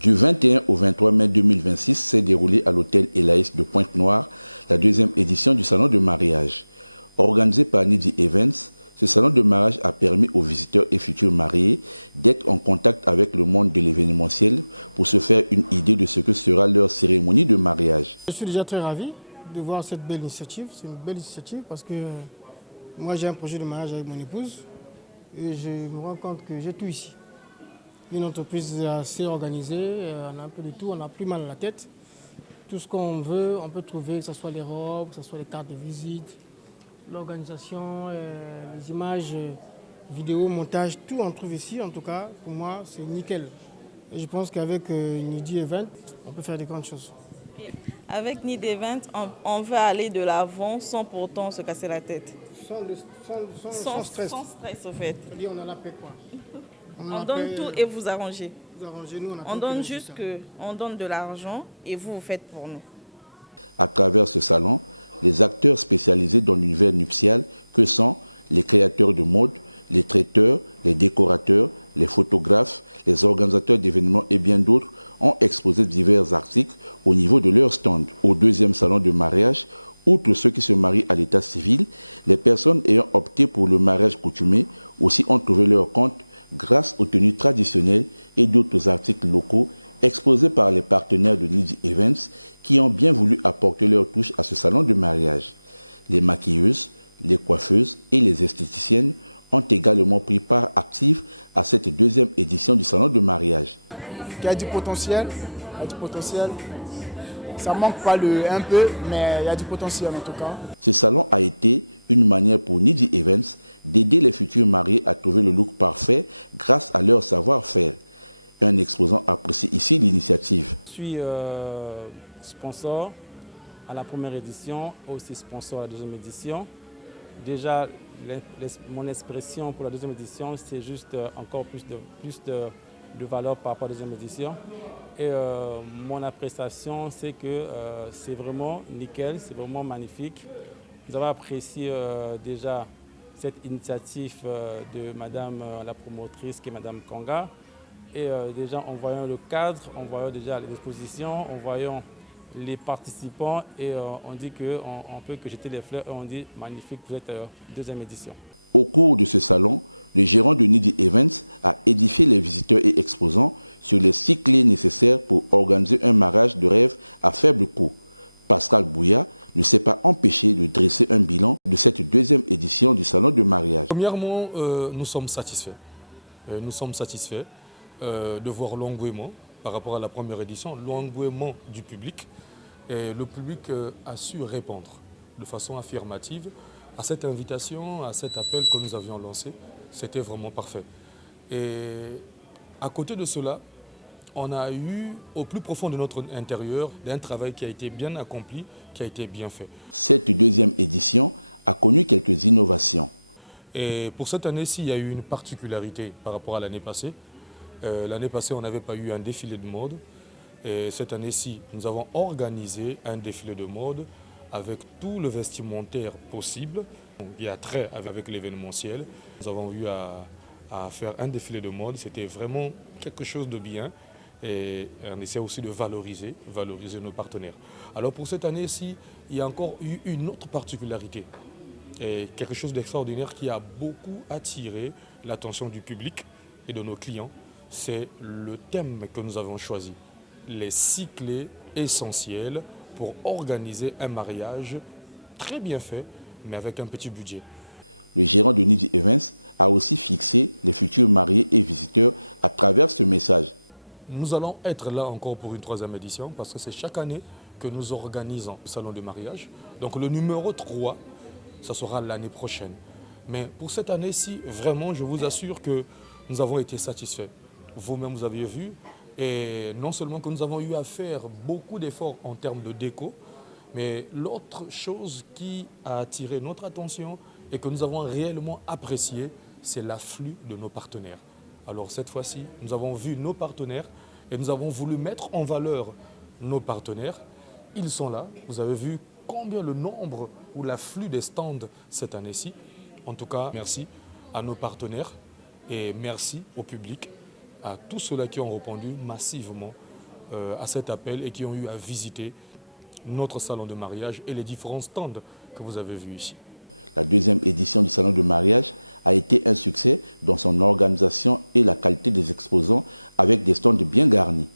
Du 21 au 23 mai 2026 s'est déroulée à l'hôtel Elaïs de Pointe-Noire la deuxième édition du salon de mariage. Organisé par Nidi Events, ce salon de mariage a permis aux visiteurs et futurs mariés d'être en contact avec le monde de l'événementiel pour se faire une idée de ce que sera leur cérémonie de mariage. Je suis déjà très ravi de voir cette belle initiative. C'est une belle initiative parce que moi j'ai un projet de mariage avec mon épouse et je me rends compte que j'ai tout ici. Une entreprise assez organisée, on a un peu de tout, on n'a plus mal à la tête. Tout ce qu'on veut, on peut trouver, que ce soit les robes, que ce soit les cartes de visite, l'organisation, les images, vidéos, montage, tout on trouve ici. En tout cas, pour moi, c'est nickel. Et je pense qu'avec Nidi Event, on peut faire des grandes choses. Avec Nidi Event, on veut aller de l'avant sans pourtant se casser la tête. Sans stress. Sans stress, au fait. C'est-à-dire, on a la paix, quoi. On donne tout et vous arrangez. Nous, on donne juste on donne de l'argent et vous faites pour nous. À travers ce salon, les acteurs spécialisés dans l'univers nuptial que sont les créateurs de mode, les traiteurs, les décorateurs, les photographes, les organisateurs d'événements et bien d'autres ont exposé divers articles au niveau de leur stand. Au deuxième salon de mariage, outre ceux qui se marient à l'état civil, les personnes ayant opté pour le mariage coutumier aussi ont trouvé leur compte grâce aux tenues traditionnelles et d'autres articles locaux exposés par les partenaires de Nidi Events qui ont bien voulu apporter leur touche à ce salon de mariage. Les maquilleuses, les coiffeuses et les esthéticiennes ont également pris part active à cette deuxième édition du salon de mariage. Il y a du potentiel, Ça manque pas un peu, mais il y a du potentiel en tout cas. Ce salon a été une manière pour Nidi Events d'aider les futurs mariés à trouver le look parfait grâce à leur savoir-faire. Un exposant apprécie ici l'initiative. Je suis sponsor à la première édition, aussi sponsor à la deuxième édition. Déjà, mon expression pour la deuxième édition, c'est juste encore plus de valeur par rapport à la deuxième édition. Et mon appréciation, c'est que c'est vraiment nickel, c'est vraiment magnifique. Nous avons apprécié déjà cette initiative de Madame la promotrice qui est Madame Kanga. Et déjà en voyant le cadre, en voyant déjà les expositions, en voyant les participants et on dit qu'on peut que jeter les fleurs et on dit magnifique pour cette deuxième édition. Au cours de ce salon, le gérant de Nidi Events a édifié les visiteurs et exposants sur les 6 clés nécessaires pour organiser un mariage de rêve à faible coût. Pascal Bouya ne s'est pas empêché de dresser un bilan de cette deuxième édition du salon de mariage. Premièrement, nous sommes satisfaits. De voir l'engouement par rapport à la première édition, l'engouement du public. Et le public a su répondre de façon affirmative à cette invitation, à cet appel que nous avions lancé. C'était vraiment parfait. Et à côté de cela, on a eu au plus profond de notre intérieur un travail qui a été bien accompli, qui a été bien fait. Cette deuxième édition a connu quelques innovations. Et pour cette année-ci, il y a eu une particularité par rapport à l'année passée. L'année passée, on n'avait pas eu un défilé de mode. Et cette année-ci, nous avons organisé un défilé de mode avec tout le vestimentaire possible. Il y a trait avec l'événementiel. Nous avons eu à faire un défilé de mode. C'était vraiment quelque chose de bien. Et on essaie aussi de valoriser nos partenaires. Alors pour cette année-ci, il y a encore eu une autre particularité. Et quelque chose d'extraordinaire qui a beaucoup attiré l'attention du public et de nos clients. C'est le thème que nous avons choisi. Les 6 clés essentielles pour organiser un mariage très bien fait, mais avec un petit budget. Le gérant de Nidi Events a aussi fixé les futurs mariés et visiteurs à travers ce message. Nous allons être là encore pour une 3e édition parce que c'est chaque année que nous organisons le salon de mariage. Donc le numéro 3, ça sera l'année prochaine. Mais pour cette année-ci, vraiment, je vous assure que nous avons été satisfaits. Vous-même, vous aviez vu. Et non seulement que nous avons eu à faire beaucoup d'efforts en termes de déco, mais l'autre chose qui a attiré notre attention et que nous avons réellement apprécié, c'est l'afflux de nos partenaires. Alors cette fois-ci, nous avons vu nos partenaires et nous avons voulu mettre en valeur nos partenaires. Ils sont là. Vous avez vu combien le nombre ou l'afflux des stands cette année-ci. En tout cas, merci à nos partenaires et merci au public, à tous ceux-là qui ont répondu massivement à cet appel et qui ont eu à visiter notre salon de mariage et les différents stands que vous avez vus ici. La deuxième édition du salon de mariage a été un succès dans son organisation et la qualité des exposants avec des stands bien garnis.